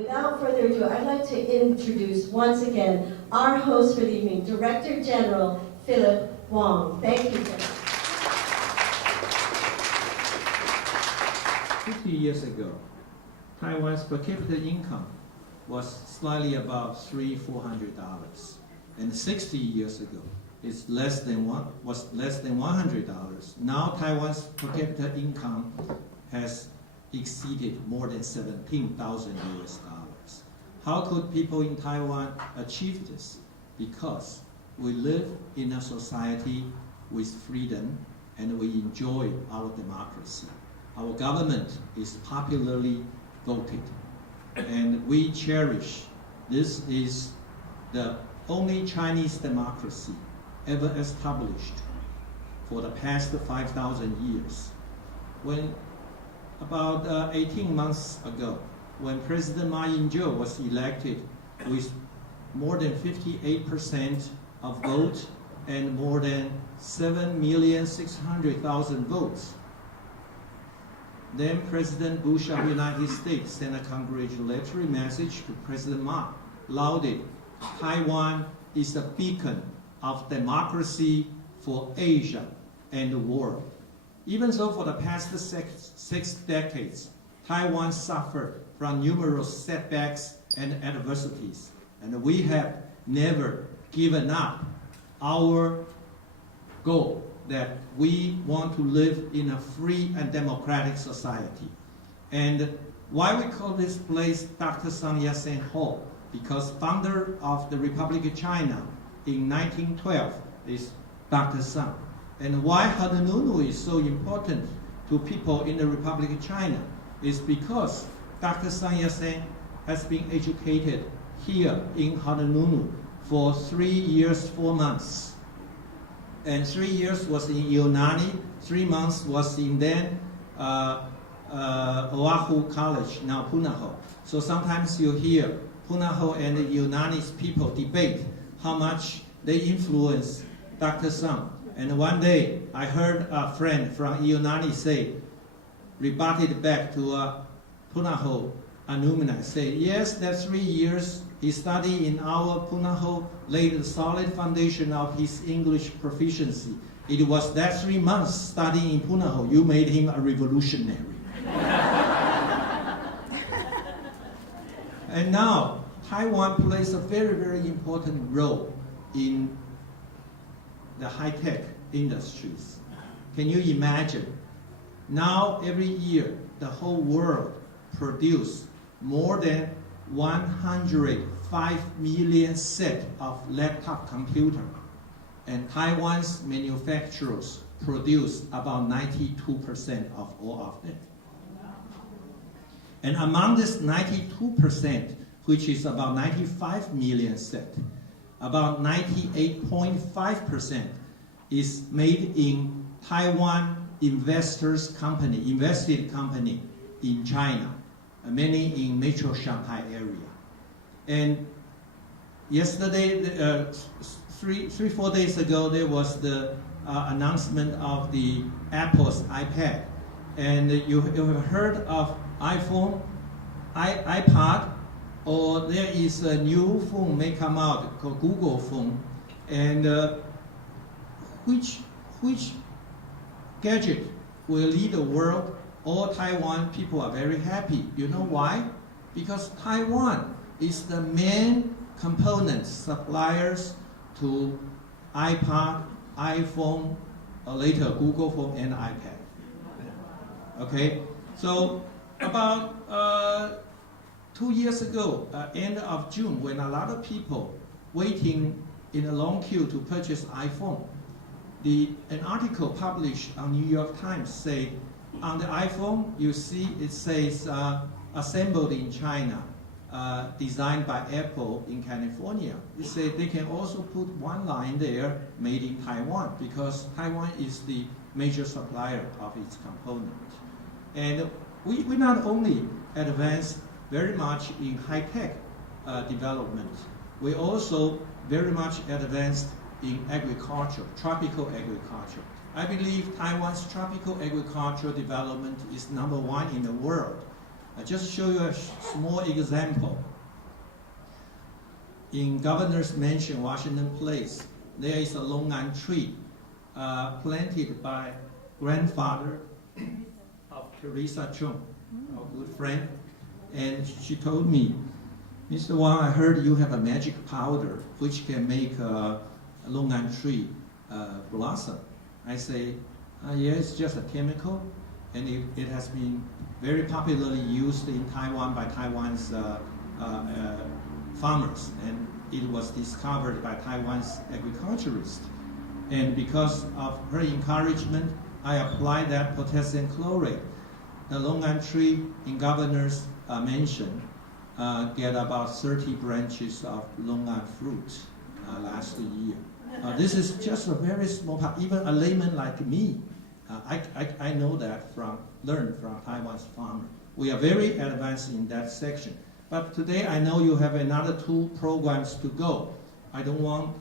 Without further ado, I'd like to introduce once again our host for the evening, Director General Philip Wang. Thank you, sir. 50 years ago, Taiwan's per capita income was slightly above $300–400, and 60 years ago, was less than $100. Now Taiwan's per capita income has exceeded more than 17,000 US dollars. How could people in Taiwan achieve this? Because we live in a society with freedom and we enjoy our democracy. Our government is popularly voted and we cherish. This is the only Chinese democracy ever established for the past 5,000 years. When about 18 months ago, when President Ma was elected with more than 58% of vote and more than 7,600,000 votes, then President Bush of the United States sent a congratulatory message to President Ma, lauded Taiwan is a beacon of democracy for Asia and the world. Even so, for the past six decades, Taiwan suffered from numerous setbacks and adversities, and we have never given up our goal that we want to live in a free and democratic society. And why we call this place Dr. TZANN-YEU Hall? Because founder of the Republic of China in 1912 is Dr. TZANN. And why Honolulu is so important to people in the Republic of China is because Dr. TZANN-YEU has been educated here in Honolulu for 3 years, 4 months. And 3 years was in Yunani, 3 months was in then Oahu College, now Punahou. So sometimes you hear Punahou and the Yunani people debate how much they influence Dr. TZANN. And one day I heard a friend from Yunani say, rebutted back to a Punahou alumni, say, yes, that 3 years he studied in our Punahou, laid a solid foundation of his English proficiency. It was that 3 months studying in Punahou, you made him a revolutionary. And now, Taiwan plays a very, very important role in the high-tech industries. Can you imagine? Now, every year, the whole world produces more than 105 million sets of laptop computers, and Taiwan's manufacturers produce about 92% of all of them. And among this 92%, which is about 95 million sets, about 98.5% is made in Taiwan invested company in China, mainly in Metro Shanghai area. And yesterday, 4 days ago, there was the announcement of the Apple's iPad. And you have heard of iPhone, iPod, or there is a new phone may come out called Google phone. And which gadget will lead the world? All Taiwan people are very happy. You know why? Because Taiwan is the main component suppliers to iPod, iPhone, or later Google phone and iPad. Okay, so about 2 years ago, end of June, when a lot of people waiting in a long queue to purchase iPhone, an article published on New York Times say, on the iPhone, you see it says assembled in China, designed by Apple in California. It says they can also put one line there, made in Taiwan, because Taiwan is the major supplier of its component. And we not only advanced very much in high-tech development, we also very much advanced in agriculture, tropical agriculture. I believe Taiwan's tropical agriculture development is #1 in the world. I just show you a small example. In Governor's Mansion, Washington Place, there is a longan tree planted by grandfather of Teresa Chung, our good friend. And she told me, Mr. Wang, I heard you have a magic powder which can make a longan tree blossom. I say, yeah, it's just a chemical, and it has been very popularly used in Taiwan by Taiwan's farmers, and it was discovered by Taiwan's agriculturists. And because of her encouragement, I applied that potassium chlorate. The longan tree in Governor's Mansion get about 30 branches of longan fruit last year. This is just a very small part. Even a layman like me, I know that learned from Taiwan's farmer. We are very advanced in that section. But today I know you have another 2 programs to go. I don't want,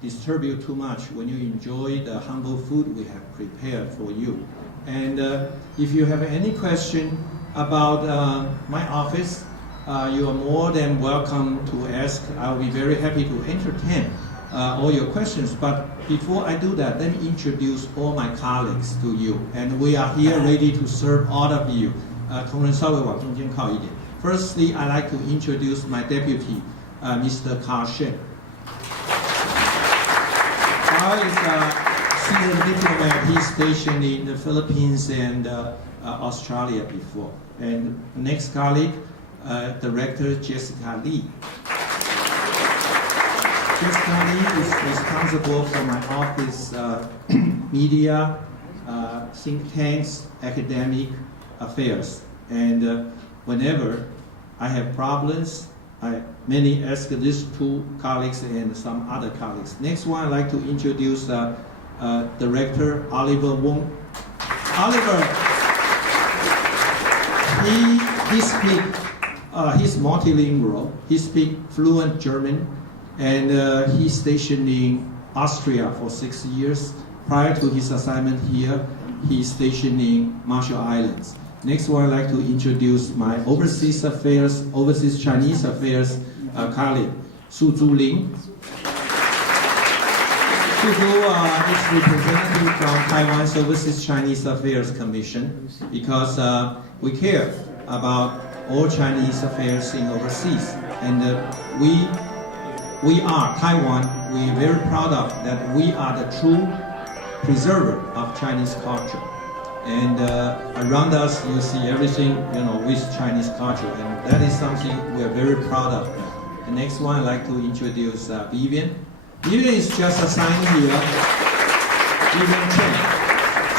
disturb you too much when you enjoy the humble food we have prepared for you. And if you have any question about my office, you are more than welcome to ask. I'll be very happy to entertain all your questions. But before I do that, let me introduce all my colleagues to you. And we are here ready to serve all of you. 同仁稍微往中间靠一点. Firstly, I'd like to introduce my deputy, Mr. Carl Shen. Carl is a seasoned diplomat. He's stationed in the Philippines and Australia before. And next colleague, Director Jessica Lee. Jessica Lee is responsible for my office, media, think tanks, academic affairs. And whenever I have problems, many ask these 2 colleagues and some other colleagues. Next one, I'd like to introduce Director Oliver Wong. Oliver, he's multilingual. He speaks fluent German, and he's stationed in Austria for 6 years. Prior to his assignment here, he's stationed in Marshall Islands. Next one, I'd like to introduce my overseas Chinese affairs colleague, Su Zhuling. Su Zhu is representative from Taiwan's Overseas Chinese Affairs Commission because we care about all Chinese affairs in overseas. And we are Taiwan, we are very proud of that we are the true preserver of Chinese culture. And around us, you see everything, with Chinese culture, and that is something we are very proud of. The next one, I'd like to introduce Vivian. Vivian is just assigned here. Vivian Chen.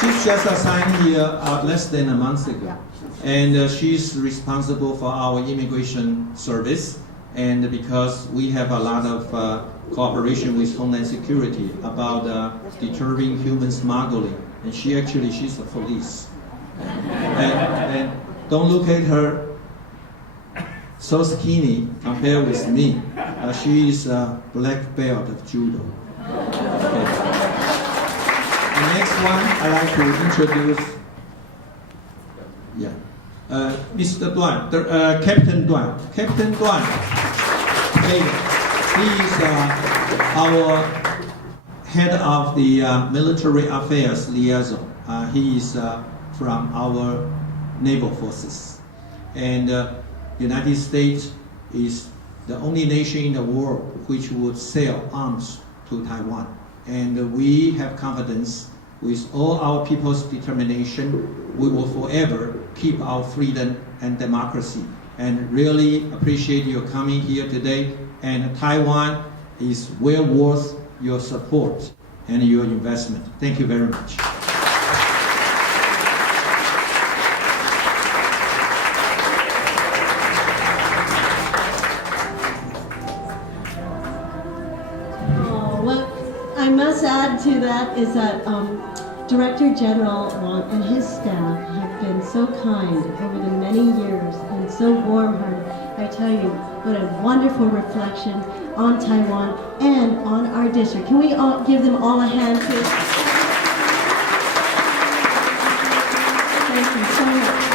She's just assigned here less than a month ago, and she's responsible for our immigration service. And because we have a lot of cooperation with Homeland Security about deterring human smuggling. And she's the police. And don't look at her so skinny compared with me. She is a black belt of judo. Okay. The next one I'd like to introduce, Mr. Duan, Captain Duan. Captain Duan, he is our head of the military affairs liaison. He is from our naval forces. And United States is the only nation in the world which would sell arms to Taiwan. And we have confidence with all our people's determination, we will forever keep our freedom and democracy. And really appreciate your coming here today. And Taiwan is well worth your support and your investment. Thank you very much. What I must add to that is that Director General Wang and his staff have been so kind over the many years and so warm-hearted. I tell you, what a wonderful reflection on Taiwan and on our district. Can we all give them all a hand, please? Thank you so much.